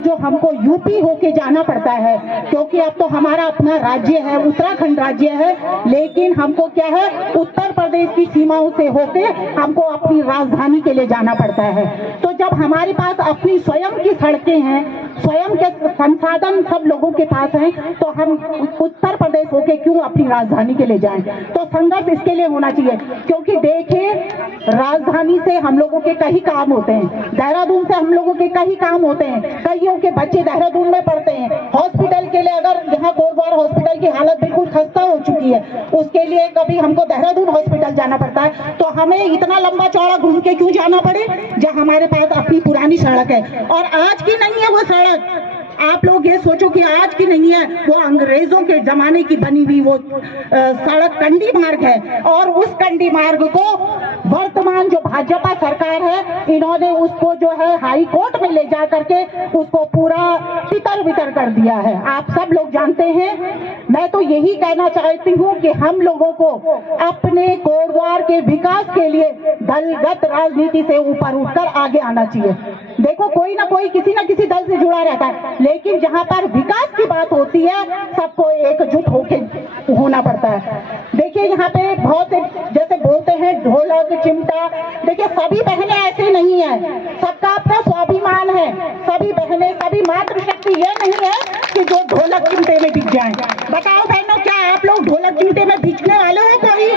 जो हमको यूपी होके जाना पड़ता है, क्योंकि अब तो हमारा अपना राज्य है, उत्तराखंड राज्य है, लेकिन हमको क्या है, उत्तर प्रदेश की सीमाओं से होके हमको अपनी राजधानी के लिए जाना पड़ता है। तो जब हमारे पास अपनी स्वयं की सड़कें हैं, स्वयं के संसाधन सब लोगों के पास हैं, तो हम उत्तर प्रदेश होके क्यों अपनी राजधानी के लिए जाएं? तो संघर्ष इसके लिए होना चाहिए, क्योंकि देखिए राजधानी से हम लोगों के कई काम होते हैं, देहरादून से हम लोगों के कई काम होते हैं, कईयों के बच्चे देहरादून में पढ़ते हैं। हॉस्पिटल के लिए अगर यहाँ कोटद्वार हॉस्पिटल की हालत बिल्कुल खस्ता हो चुकी है, उसके लिए कभी हमको देहरादून हॉस्पिटल जाना पड़ता है, तो हमें इतना लंबा चौड़ा घूम के क्यों जाना पड़े, जब हमारे पास अपनी पुरानी सड़क है। और आज की नहीं है वो सड़क, आप लोग ये सोचो कि आज की नहीं है, वो अंग्रेजों के जमाने की बनी हुई वो सड़क कंडी मार्ग है। और उस कंडी मार्ग को वर्तमान जो भाजपा सरकार है, इन्होंने उसको जो है हाई कोर्ट में ले जा करके उसको पूरा तितर बितर कर दिया है, आप सब लोग जानते हैं। मैं तो यही कहना चाहती हूँ कि हम लोगों को अपने कोटद्वार के विकास के लिए दलगत राजनीति से ऊपर उठकर आगे आना चाहिए। देखो कोई ना कोई किसी ना किसी दल से जुड़ा रहता है, लेकिन जहां पर विकास की बात होती है सबको एकजुट होके होना पड़ता है। देखिए यहाँ पे बहुत जैसे बोलते हैं ढोलक चिमटा, देखिए सभी बहनें ऐसे नहीं है, सबका अपना स्वाभिमान है, सभी बहनें सभी मातृशक्ति ये नहीं है कि जो ढोलक चिमटे में बिक जाएं। बताओ बहनों, क्या आप लोग ढोलक चिमटे में बिकने वाले हो कोई?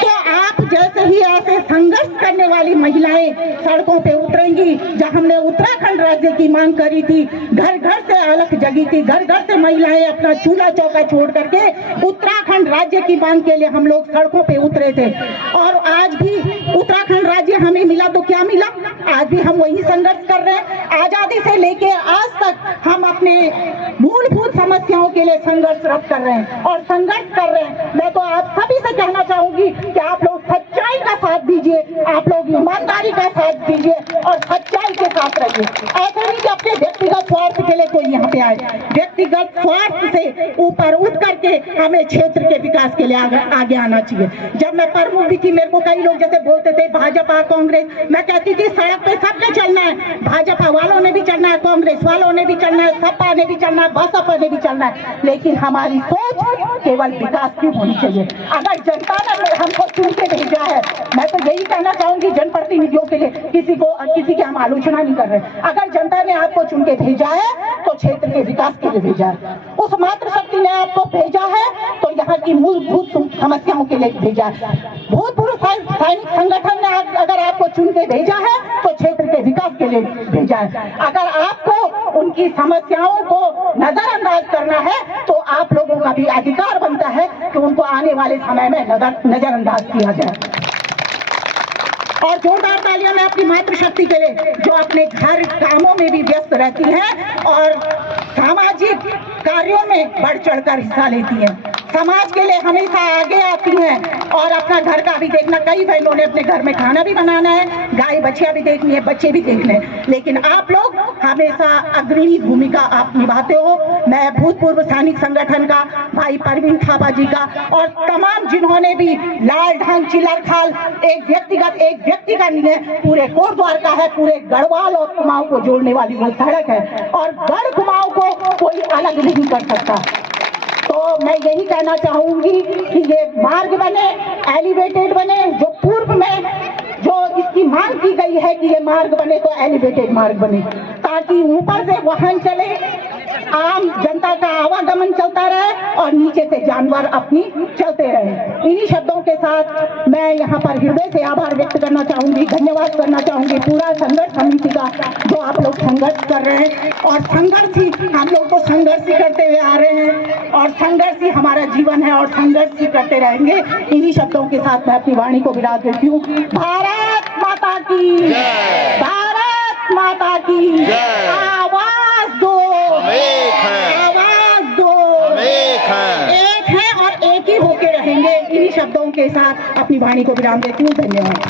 तो आप जैसे ही ऐसे संघर्ष करने वाली महिलाएं सड़कों पे उतरेंगी, जब हमने उत्तराखंड राज्य की मांग करी थी, घर घर से अलख जगी थी, घर घर से महिलाएं अपना चूल्हा चौका छोड़ करके उत्तराखंड राज्य की मांग के लिए हम लोग सड़कों पे उतरे थे। और आज भी उत्तराखंड राज्य हमें मिला तो क्या मिला, आज भी हम वही संघर्ष कर रहे हैं। आजादी से लेके आज तक हम अपने मूलभूत समस्याओं के लिए संघर्षरत कर रहे हैं और संघर्ष कर रहे हैं। मैं तो आप सभी से कहना चाहूंगी कि आप लोग सच्चाई का साथ दीजिए, आप लोग ईमानदारी का साथ दीजिए और सच्चाई के साथ रहिए। ऐसा नहीं कि अपने व्यक्तिगत स्वार्थ के लिए कोई यहाँ पे आए, व्यक्तिगत स्वार्थ से ऊपर उठ करके हमें क्षेत्र के विकास के लिए आगे आना चाहिए। जब मैं प्रमुख भी थी, मेरे को कई लोग जैसे बोलते थे भाजपा कांग्रेस, मैं कहती थी सड़क पे सबने चलना है, भाजपा वालों ने भी चलना है, कांग्रेस वालों ने भी चलना है, सपा ने भी चलना है, बसपा ने भी चलना है, लेकिन हमारी सोच केवल विकास की होनी चाहिए। अगर जनता ने हमको चुन के भेजा है, मैं तो यही कहना चाहूंगी जनप्रतिनिधियों के लिए, किसी की हम आलोचना नहीं कर रहे, अगर जनता ने आपको चुन के भेजा है तो क्षेत्र के विकास के लिए भेजा है, उस मातृशक्ति ने आपको भेजा है तो यहाँ की मूलभूत समस्याओं के लिए भेजा है। भूतपूर्व सैनिक संगठन ने अगर आपको चुन के भेजा है तो क्षेत्र के विकास के लिए भेजा है। अगर आपको उनकी समस्याओं को नजरअंदाज करना है तो आप लोगों का भी अधिकार बनता है कि उनको आने वाले समय में नजरअंदाज किया जाए। और जोरदार तालियां मैं अपनी मातृशक्ति के लिए, जो अपने घर कामों में भी व्यस्त रहती हैं और सामाजिक कार्यों में बढ़ चढ़कर हिस्सा लेती हैं, समाज के लिए हमेशा आगे आती हैं और अपना घर का भी देखना, कई बहनों ने अपने घर में खाना भी बनाना है, गाय बच्चियां भी देखनी है, बच्चे भी देखने हैं, लेकिन आप लोग हमेशा अग्रणी भूमिका आप निभाते हो। मैं भूतपूर्व सैनिक संगठन का भाई परवीन थापा जी का और तमाम जिन्होंने भी लाल ढंग चिल्लर खाल एक व्यक्ति का नहीं है, पूरे कोटद्वार का है, पूरे गढ़वाल और कुमाऊं को जोड़ने वाली वो सड़क है और गढ़ कुमाऊं को कोई अलग नहीं कर सकता। तो मैं यही कहना चाहूंगी कि ये मार्ग बने, एलिवेटेड बने, जो पूर्व में जो इसकी मांग की गई है कि ये मार्ग बने तो एलिवेटेड मार्ग बने, ताकि ऊपर से वाहन चले, आम जनता का आवागमन चलता रहे और नीचे से जानवर अपनी चलते रहे। इन्हीं शब्दों के साथ मैं यहाँ पर हृदय से आभार व्यक्त करना चाहूंगी, धन्यवाद करना चाहूंगी पूरा संघर्ष समिति का, जो आप लोग संघर्ष कर रहे हैं और संघर्ष ही हम लोग तो संघर्ष ही करते हुए आ रहे हैं और संघर्ष ही हमारा जीवन है और संघर्ष ही करते रहेंगे। इन्हीं शब्दों के साथ मैं अपनी वाणी को विराम देती हूँ। भारत माता की, भारत माता की, आवाज दो, आवाज दो, एक है और एक ही होके रहेंगे। इन्हीं शब्दों के साथ अपनी वाणी को विराम देती हूँ। धन्यवाद।